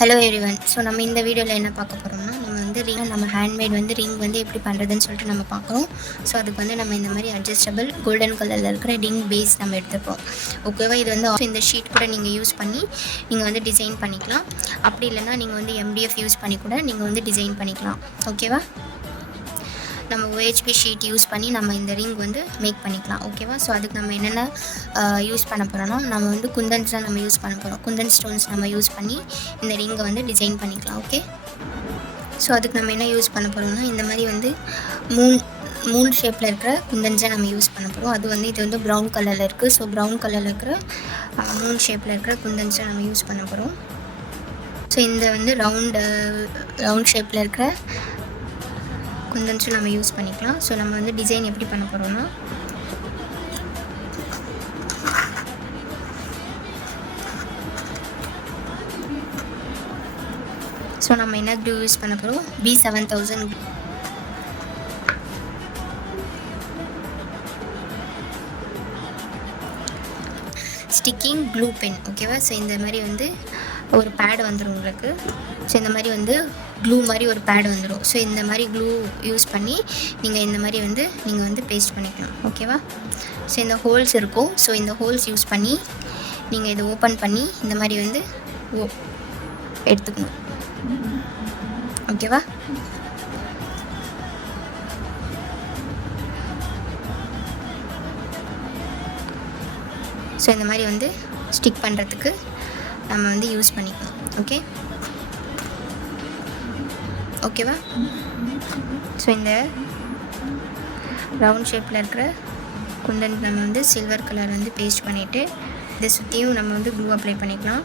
Hello everyone. So நம்ம இந்த வீடியோவில் என்ன பார்க்க போகிறோம்னா, நம்ம ஹேண்ட்மேட் ரிங் எப்படி பண்ணுறதுன்னு சொல்லிட்டு நம்ம பார்க்குறோம். ஸோ அதுக்கு நம்ம இந்த மாதிரி அட்ஜஸ்டபிள் கோல்டன் கலரில் இருக்கிற ரிங் பேஸ் நம்ம எடுத்துப்போம். ஓகேவா? இது இந்த ஷீட் கூட நீங்கள் யூஸ் பண்ணி நீங்கள் டிசைன் பண்ணிக்கலாம். அப்படி இல்லைனா நீங்கள் எம்டிஎஃப் யூஸ் பண்ணி கூட நீங்கள் டிசைன் பண்ணிக்கலாம். ஓகேவா? நம்ம OHP ஷீட் யூஸ் பண்ணி நம்ம இந்த ரிங் மேக் பண்ணிக்கலாம். ஓகேவா? ஸோ அதுக்கு நம்ம என்னென்ன யூஸ் பண்ண போகிறோன்னா, நம்ம குந்தன்ஸ் தான் நம்ம யூஸ் பண்ண போகிறோம். குந்தன் ஸ்டோன்ஸ் நம்ம யூஸ் பண்ணி இந்த ரிங்கை டிசைன் பண்ணிக்கலாம். ஓகே. ஸோ அதுக்கு நம்ம என்ன யூஸ் பண்ண போகிறோம்னா, இந்த மாதிரி மூன் ஷேப்பில் இருக்கிற குந்தன்ஸை நம்ம யூஸ் பண்ண போகிறோம். அது இது ப்ரௌன் கலரில் இருக்குது. ஸோ ப்ரௌன் கலரில் இருக்கிற மூன் ஷேப்பில் இருக்கிற குந்தன்ஸை நம்ம யூஸ் பண்ண போகிறோம். ஸோ இந்த ரவுண்ட் ஷேப்பில் இருக்கிற குந்தன்ஸும் நம்ம யூஸ் பண்ணிக்கலாம். ஸோ நம்ம டிசைன் எப்படி பண்ண போகிறோம்னா, ஸோ நம்ம என்ன க்ளூ யூஸ் பண்ண போகிறோம், B7000 ஸ்டிக்கிங் க்ளூ பென். ஓகேவா? ஸோ இந்த மாதிரி ஒரு பேட் வந்துடும் உங்களுக்கு. ஸோ இந்த மாதிரி க்ளூ மாதிரி ஒரு பேட் வந்துடும். ஸோ இந்த மாதிரி க்ளூ யூஸ் பண்ணி நீங்கள் இந்த மாதிரி நீங்கள் பேஸ்ட் பண்ணிக்கலாம். ஓகேவா? ஸோ இந்த ஹோல்ஸ் இருக்கும். ஸோ இந்த ஹோல்ஸ் யூஸ் பண்ணி நீங்கள் இதை ஓப்பன் பண்ணி இந்த மாதிரி எடுத்துக்கணும். ஓகேவா? ஸோ இந்த மாதிரி ஸ்டிக் பண்ணுறதுக்கு நம்ம யூஸ் பண்ணிக்கலாம். ஓகேவா? ஸோ இந்த ரவுண்ட் ஷேப்பில் இருக்கிற குந்தன் நம்ம சில்வர் கலர் பேஸ்ட் பண்ணிவிட்டு இதை சுற்றியும் நம்ம க்ளூ அப்ளை பண்ணிக்கலாம்.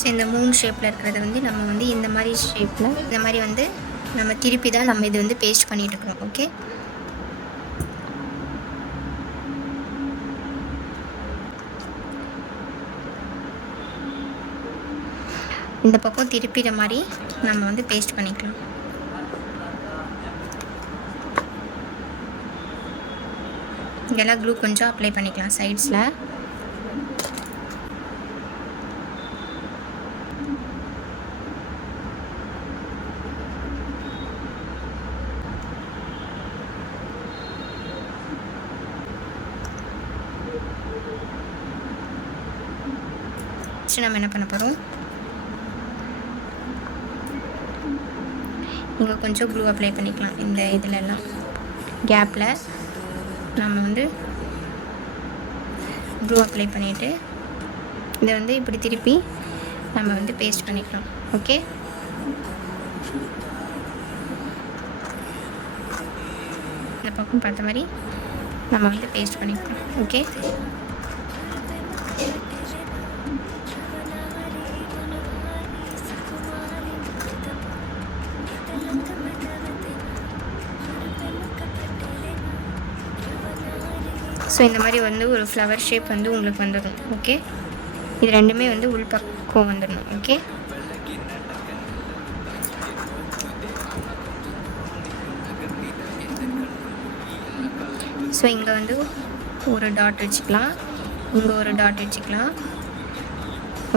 ஸோ இந்த மூன் ஷேப்பில் இருக்கிறத நம்ம இந்த மாதிரி ஷேப்பில் இந்த மாதிரி நம்ம திருப்பி தான் நம்ம இது பேஸ்ட் பண்ணிகிட்டு இருக்கிறோம். ஓகே. இந்த பக்கம் திருப்பிற மாதிரி நம்ம பேஸ்ட் பண்ணிக்கலாம். இங்கெல்லாம் க்ளூ கொஞ்சம் அப்ளை பண்ணிக்கலாம் சைட்ஸில். நம்ம என்ன பண்ண போகிறோம், இங்கே கொஞ்சம் க்ளூ அப்ளை பண்ணிக்கலாம். இந்த இதிலெல்லாம் கேப்பில் நம்ம க்ளூ அப்ளை பண்ணிவிட்டு இதை இப்படி திருப்பி நம்ம பேஸ்ட் பண்ணிக்கலாம். ஓகே. இந்த பக்கம் பார்த்த மாதிரி நம்ம பேஸ்ட் பண்ணிக்கலாம். ஓகே. ஸோ இந்த மாதிரி ஒரு ஃப்ளவர் ஷேப் உங்களுக்கு வந்துடும். ஓகே. இது ரெண்டுமே உள் பக்கம் வந்துடணும். ஓகே. ஸோ இங்கே ஒரு டாட் வச்சுக்கலாம், இங்கே ஒரு டாட் வச்சுக்கலாம்.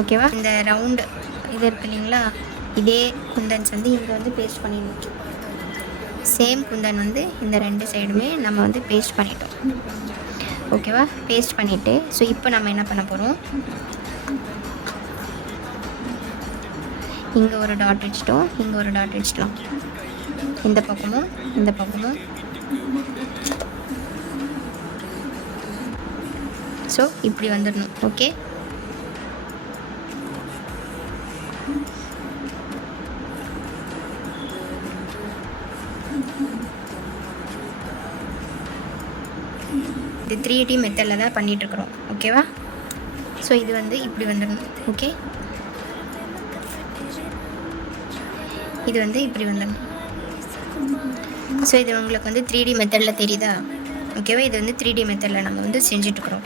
ஓகேவா? இந்த ரவுண்டு இது இருக்கு இல்லைங்களா, இதே குந்தன்ஸ் இங்கே பேஸ்ட் பண்ணிடணும். சேம் குந்தன் இந்த ரெண்டு சைடுமே நம்ம பேஸ்ட் பண்ணிட்டோம். ஓகேவா? பேஸ்ட் பண்ணிவிட்டு ஸோ இப்போ நம்ம என்ன பண்ண போகிறோம், இங்கே ஒரு டாட் வச்சிட்டோம், இங்கே ஒரு டாட் வச்சிட்டோம். இந்த பக்கமும் இந்த பக்கமும். ஸோ இப்படி வந்துடணும். ஓகே. இது 3D மெத்தடில் தான் பண்ணிகிட்ருக்குறோம். ஓகேவா? ஸோ இது இப்படி வந்துடணும். ஓகே. இது இப்படி வந்துடணும். ஸோ இது உங்களுக்கு 3D மெத்தடில் தெரியுதா? ஓகேவா? இது 3D மெத்தடில் நம்ம செஞ்சிட்ருக்குறோம்.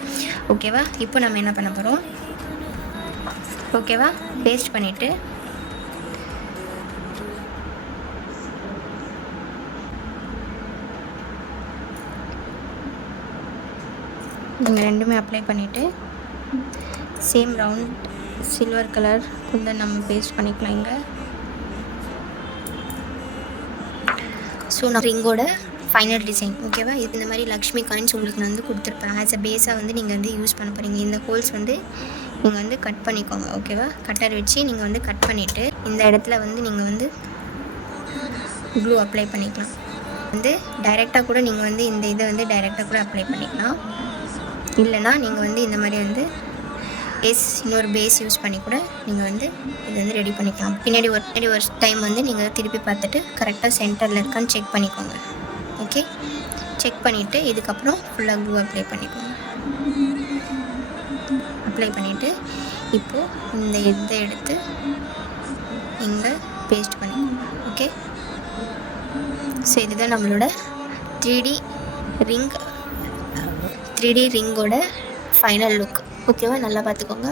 ஓகேவா? இப்போ நம்ம என்ன பண்ண போகிறோம், ஓகேவா, பேஸ்ட் பண்ணிவிட்டு நீங்கள் ரெண்டுமே அப்ளை பண்ணிவிட்டு same round silver colour Kundan நம்ம பேஸ்ட் பண்ணிக்கலாம் இங்கே. ஸோ நான் ரிங்கோட ஃபைனல் டிசைன் ஓகேவா. இது இந்த மாதிரி லக்ஷ்மி காயின்ஸ் உங்களுக்கு நான் வந்து கொடுத்துருப்பேன். ஆஸ் அ பேஸாக வந்து நீங்கள் வந்து யூஸ் பண்ண போகிறீங்க. இந்த ஹோல்ஸ் வந்து நீங்கள் வந்து கட் பண்ணிக்கோங்க ஓகேவா. கட்டர் வச்சு நீங்கள் வந்து கட் பண்ணிவிட்டு இந்த இடத்துல வந்து நீங்கள் வந்து க்ளூ அப்ளை பண்ணிக்கலாம். வந்து டைரெக்டாக கூட நீங்கள் வந்து இந்த இதை வந்து டைரெக்டாக கூட அப்ளை பண்ணிக்கலாம். இல்லைனா நீங்கள் வந்து இந்த மாதிரி வந்து இன்னொரு பேஸ் யூஸ் பண்ணி கூட நீங்கள் வந்து இது வந்து ரெடி பண்ணிக்கலாம். பின்னாடி ஒரு டைம் வந்து நீங்கள் திருப்பி பார்த்துட்டு கரெக்டாக சென்டரில் இருக்கான்னு செக் பண்ணிக்கோங்க. ஓகே, செக் பண்ணிவிட்டு இதுக்கப்புறம் ஃபுல்லாக க்ளூ அப்ளை பண்ணிக்கோங்க. அப்ளை பண்ணிவிட்டு இப்போது இந்த இதை எடுத்து இங்கே பேஸ்ட் பண்ணிக்கோங்க. ஓகே, ஸோ இதுதான் நம்மளோட 3D ரிங்கோட ஃபைனல் லுக் ஓகேவா. நல்லா பார்த்துக்கோங்க.